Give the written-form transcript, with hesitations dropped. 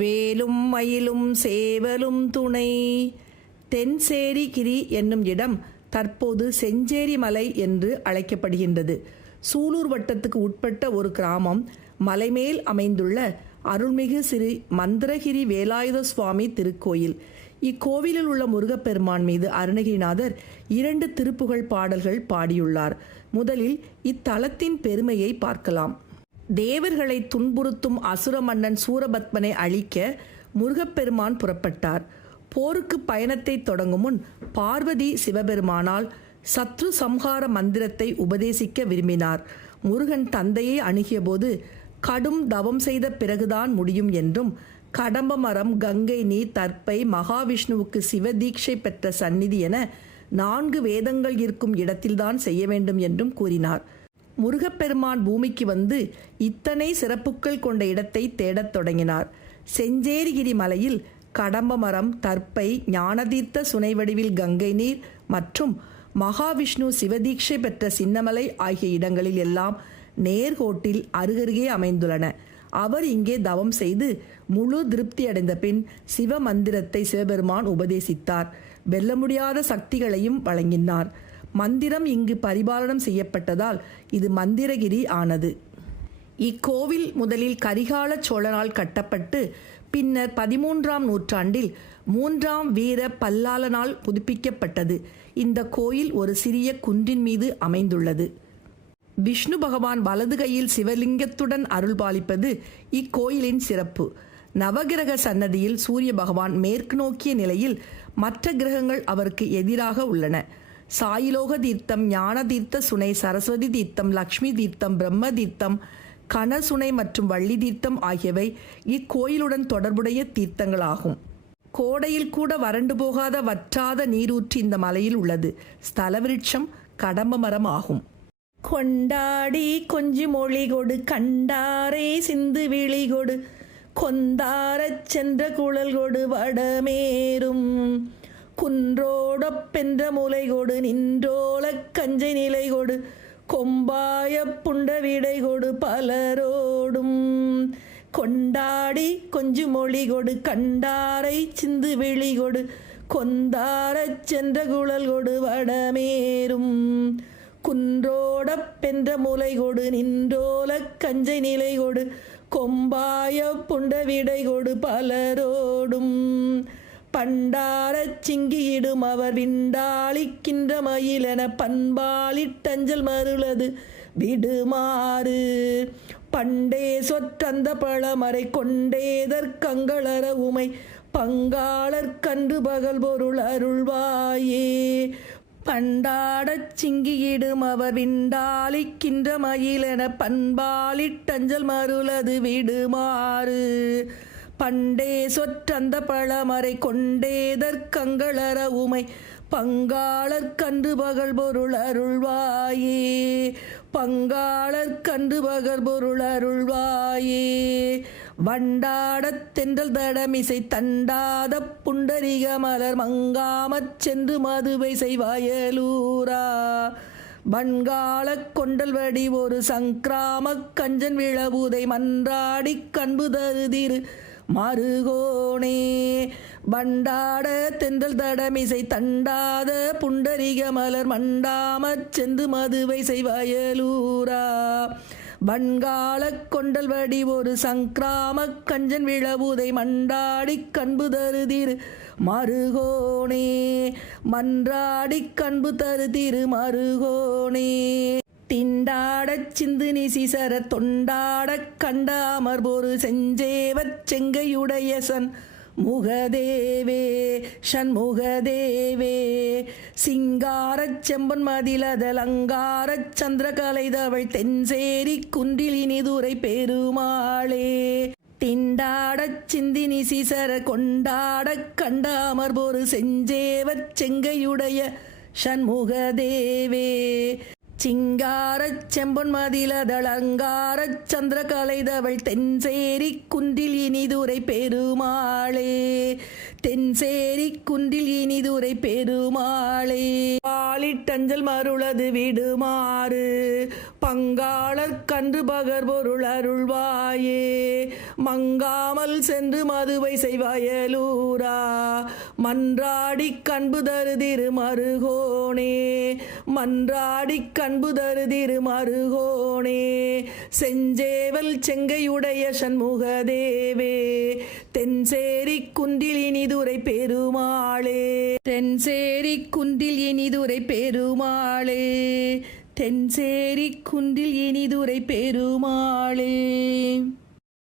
வேலும் மயிலும் சேவலும் துணை. தென்சேரிகிரி என்னும் இடம் தற்போது செஞ்சேரி மலை என்று அழைக்கப்படுகின்றது. சூலூர் வட்டத்துக்கு உட்பட்ட ஒரு கிராமம். மலைமேல் அமைந்துள்ள அருள்மிகு ஸ்ரீ மந்திரகிரி வேலாயுத சுவாமி திருக்கோயில். இக்கோவிலில் உள்ள முருகப்பெருமான் மீது அருணகிரிநாதர் 2 திருப்புகழ் பாடல்கள் பாடியுள்ளார். முதலில் இத்தலத்தின் பெருமையை பார்க்கலாம். தேவர்களை துன்புறுத்தும் அசுர மன்னன் சூரபத்மனை அழிக்க முருகப்பெருமான் புறப்பட்டார். போருக்கு பயணத்தை தொடங்கும் முன் பார்வதி சிவபெருமானால் சத்ரு சம்ஹார மந்திரத்தை உபதேசிக்க விரும்பினார். முருகன் தந்தையை அணுகியபோது கடும் தவம் செய்த பிறகுதான் முடியும் என்றும், கடம்ப மரம், கங்கை நீர், தர்ப்பை, மகாவிஷ்ணுவுக்கு சிவதீட்சை பெற்ற சந்நிதி என 4 வேதங்கள் இருக்கும் இடத்தில்தான் செய்ய வேண்டும் என்றும் கூறினார். முருகப்பெருமான் பூமிக்கு வந்து இத்தனை சிறப்புகள் கொண்ட இடத்தை தேடத் தொடங்கினார். செஞ்சேரிகிரி மலையில் கடம்ப மரம், தர்ப்பை, ஞானதீர்த்த சுனை வடிவில் கங்கை நீர் மற்றும் மகாவிஷ்ணு சிவதீட்சை பெற்ற சின்னமலை ஆகிய இடங்களில் எல்லாம் நேர்கோட்டில் அருகருகே அமைந்துள்ளன. அவர் இங்கே தவம் செய்து முழு திருப்தி அடைந்த பின் சிவ மந்திரத்தை சிவபெருமான் உபதேசித்தார். வெல்ல முடியாத சக்திகளையும் வழங்கினார். மந்திரம் இங்கு பரிபாலனம் செய்யப்பட்டதால் இது மந்திரகிரி ஆனது. இக்கோவில் முதலில் கரிகால சோழனால் கட்டப்பட்டு பின்னர் 13ஆம் நூற்றாண்டில் 3ஆம் வீர பல்லாளனால் புதுப்பிக்கப்பட்டது. இந்த கோயில் ஒரு சிறிய குன்றின் மீது அமைந்துள்ளது. விஷ்ணு பகவான் வலது கையில் சிவலிங்கத்துடன் அருள் பாலிப்பது இக்கோயிலின் சிறப்பு. நவகிரக சன்னதியில் சூரிய பகவான் மேற்கு நோக்கிய நிலையில், மற்ற கிரகங்கள் அவருக்கு எதிராக உள்ளன. சாயிலோக தீர்த்தம், ஞான தீர்த்த சுனை, சரஸ்வதி தீர்த்தம், லக்ஷ்மி தீர்த்தம், பிரம்ம தீர்த்தம், கனசுனை மற்றும் வள்ளி தீர்த்தம் ஆகியவை இக்கோயிலுடன் தொடர்புடைய தீர்த்தங்களாகும். கோடையில் கூட வறண்டு போகாத வற்றாத நீரூற்றி இந்த மலையில் உள்ளது. ஸ்தல விருட்சம் கடம்ப மரம் ஆகும். கொண்டாடி கொஞ்சி மொழி கொடு, கண்டாரை சிந்து விழி கொடு, கொந்தாரச் சென்ற குழல் கொடு, வடமேறும் குன்றோடொப்பென்ற முலை கொடு, நின்றோலக் கஞ்சை நிலை கொடு, கொம்பாய புண்ட விடை கொடு, பலரோடும் கொண்டாடி கொஞ்சு மொழி கொடு, கண்டாரை சிந்து விழி கொடு, கொந்தாரச் சென்ற குழல் கொடு, வடமேறும் குன்றோடப்பென்ற முலை கொடு, நின்றோலக் கஞ்சை நிலை கொடு, கொம்பாய புண்ட விடை கொடு, பலரோடும் பண்டாரச் சிங்கியிடும் அவர் விண்டாளிக்கின்ற மயிலென பண்பாலிட்டஞ்சல் மருளது விடுமாறு, பண்டே சொற்றந்த பழமறை கொண்டேதற்கங்களற உமை பங்காளர்கன்று பகல் பொருள் அருள்வாயே. பண்டாடச் சிங்கியிடும் அவர் விண்டாளிக்கின்ற மயிலென பண்பாலிட்டஞ்சல் மருளது விடுமாறு, பண்டே சொற்றந்த பழமறை கொண்டேதற்கங்களற உமை பங்காளர்கன்று பகல் பொருள் அருள்வாயே. பங்காளர்கன்று பகல் பொருள் அருள்வாயே. வண்டாடத் தென்றல் தடமிசை தண்டாத புண்டரிக மலர் மங்காமற் சென்று மதுவை செய்வாயலூரா, வன்காலக் கொண்டல் வடி ஒரு சங்கிராமக் கஞ்சன் விழபூதை மன்றாடிக் கண்பு தருதிரு மருகோனே. வண்டாட தென்றல் தடமிசை தண்டாத புண்டரிக மலர் மண்டாமற் சென்று மதுவை செய்வாயலூரா, வன்காலக் கொண்டல் வடி ஒரு சங்கிராமக் கஞ்சன் விழபூதை மண்டாடிக் கண்பு தருதிரு மருகோனே. மன்றாடிக் கண்பு தருதிரு மருகோனே. திண்டாடச் சிந்து நிசிசர தொண்டாடக் கண்ட அமர்பொரு செஞ்சேவச் செங்கையுடைய சன் முகதேவே ஷண்முகதேவே. சிங்காரச் செம்பன் மதிலதல் அங்காரச் சந்திர கலைதவள் தென்சேரி குன்றில் இனிதுரை பெருமாளே. திண்டாடச் சிந்தினி சிசர கொண்டாடக் கண்ட அமர்பொரு செஞ்சேவச் செங்கையுடைய ஷண்முகதேவே. சிங்காரச் செம்பொன் மதிலதள் அங்காரச் சந்திர கலைதவள் தென்சேரி குன்றில் இனிதுரை பெருமாளே. தென்சேரி குன்றில் இனிதுரை பெருமாளே. பாலிட்டஞ்சல் மருளது விடுமாறு பங்காளர் கன்று பகர் பொருள் அருள்வாயே மங்காமல் சென்று மதுவை செய்வயலூரா மன்றாடி கண்பு தருதிரு மருகோனே மன்றாடி கண்பு தருதிரு மருகோனே செஞ்சேவல் செங்கையுடைய சண்முகதேவே தென்சேரி குன்றில் இனிதுரை பெருமாளே தென்சேரி குன்றில் இனிதுரை பெருமாளே தென்சேரி குன்றில் இனிதுரை பெருமாளே.